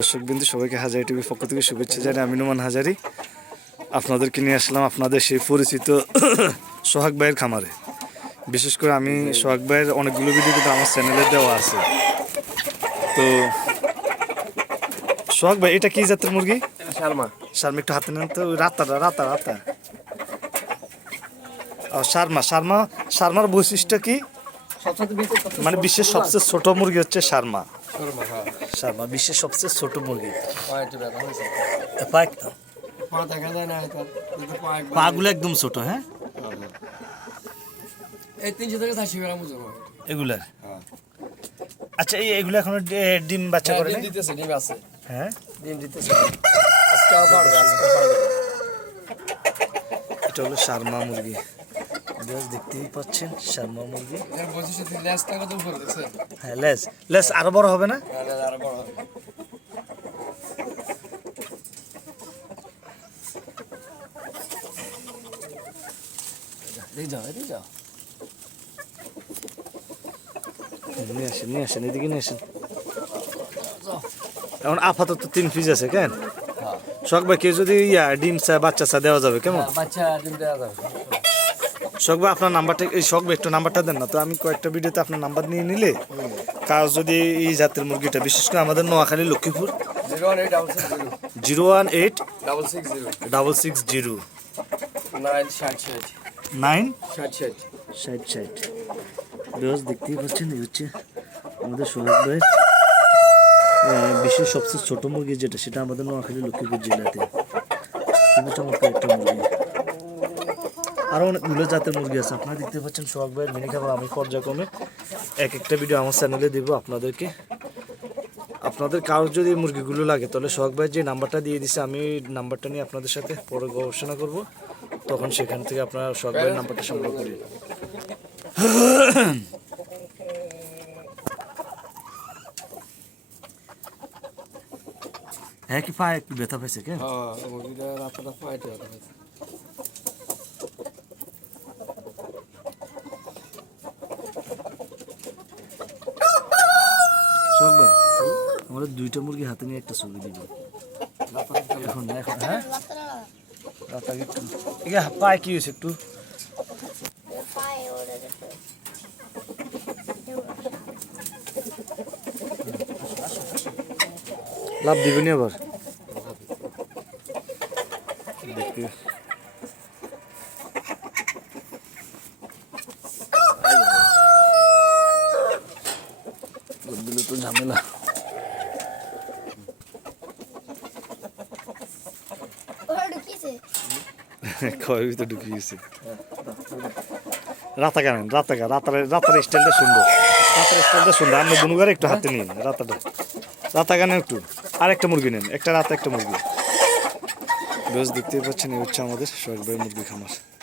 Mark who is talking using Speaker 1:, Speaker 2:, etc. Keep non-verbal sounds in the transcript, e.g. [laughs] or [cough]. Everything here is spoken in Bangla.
Speaker 1: দর্শক বিন্দু সবাইকে হাজারি টিভির পক্ষ থেকে শুভেচ্ছা জানাই। আমি নুমান হাজারি। আপনাদেরকে নিয়ে আসলাম আপনাদের সেই পরিচিত [coughs] সোহাগ ভাইয়ের খামারে। বিশেষ করে আমি সোহাগ ভাইয়ের অনেকগুলো ভিডিও কিন্তু আমার চ্যানেলে দেওয়া আছে। তো সোহাগ ভাই এটা কি জাতের মুরগি?
Speaker 2: শর্মা
Speaker 1: শার্মা একটু হাতে নেন তো। রাতা রাতা। ও শার্মা শার্মা শার্মার বৈশিষ্ট্য কি? মানে বিশ্বের সবচেয়ে ছোট মুরগি হচ্ছে শার্মা
Speaker 2: হ্যাঁ
Speaker 1: বিশ্বের সবচেয়ে ছোট মুরগি। পাগুলো একদম ছোট হ্যাঁ?
Speaker 2: এই তিনশো থেকে চারশো গ্রাম ওজন
Speaker 1: এগুলার?
Speaker 2: হ্যাঁ।
Speaker 1: আচ্ছা এই এগুলো এখনও ডিম বাচ্চা করে
Speaker 2: ডিম দিতেছে ডিম আছে।
Speaker 1: হ্যাঁ?
Speaker 2: ডিম দিতেছে। আজকে আবার
Speaker 1: এটা হলো শার্মা মুরগি। দেখতেই পাচ্ছেন শার্মা মুরগি হ্যাঁ লেস। লেস আরও বড় হবে না?
Speaker 2: লেজ আরও বড় হবে। দেখ যাও এদিকে যাও।
Speaker 1: নিয়ে আসেন নিয়ে আসেন এদিকে নিয়ে আসেন। এখন আপাতত তিন পিস আছে কেন?
Speaker 2: হ্যাঁ।
Speaker 1: শখ ভাই কেউ যদি ইয়া ডিম চা বাচ্চা চা দেওয়া যাবে কেমন?
Speaker 2: বাচ্চা ডিম দেওয়া যাবে।
Speaker 1: শখ ভাই আপনার নাম্বারটা এই শখ ভাই একটু নাম্বারটা দেন না। তো আমি কয়েকটা ভিডিওতে আপনার নাম্বার নিয়ে নিলে কাজ যদি এই জাতের মুরগিটা বিশেষ করে আমাদের Noakhali Lakshmipur
Speaker 2: zero one eight double six zero. Nine ষাট ষাট। ষাট
Speaker 1: বেশ দেখতেই পাচ্ছেন এই হচ্ছে আমাদের সোহাগ আহ, বিশ্বের সবচেয়ে ছোট মুরগি যেটা সেটা আমাদের নোয়াখালী লক্ষ্মীপুর জেলাতে। খুবই চমৎকার একটা মুরগি। আরও অনেকগুলো জাতের মুরগি আছে। আপনারা দেখতে পাচ্ছেন সোহাগ ভাইয়ের মিনি খাবার, আমি পর্যায়ক্রমে এক একটা ভিডিও আমার চ্যানেলে দেবো আপনাদেরকে। আপনাদের কারোর যদি মুরগিগুলো লাগে, তাহলে সোহাগ ভাই যে নাম্বারটা দিয়ে দিছে, আমি নাম্বারটা নিয়ে আপনাদের সাথে পরে গবেষণা করব। তখন সেখান থেকে আপনারা সোহাগ ভাইয়ের নাম্বারটা সংগ্রহ করি। হ্যাঁ কি পায়ে একটু ব্যথা পাইছে, কে?
Speaker 2: হ্যাঁ মুরগিটা রাতটা পাইতে হবে
Speaker 1: শখ ভাই আমাদের দুইটা মুরগি হাতে নিয়ে একটা ছবি দিব। এখন না এখন হ্যাঁ? রাতাকে একটু এগে পায়ে কি হয়েছে একটু? লাভ দিবেনি আবার? দেখি দিলে তো ঝামেলা। [laughs] কয় ভিতরে রাতা কেন রাতাকা রাতার রাতার স্টাইলটা সুন্দর। রাতার স্টাইলটা সুন্দর। আমি দুনুগারে একটু হাতে নিন রাতাটা। রাতা কেন একটু। আর একটা মুরগি নেন। একটা রাতা একটা মুরগি। বেশ দেখতেই পাচ্ছেন, এই হচ্ছে আমাদের ভাই মুরগি খামার।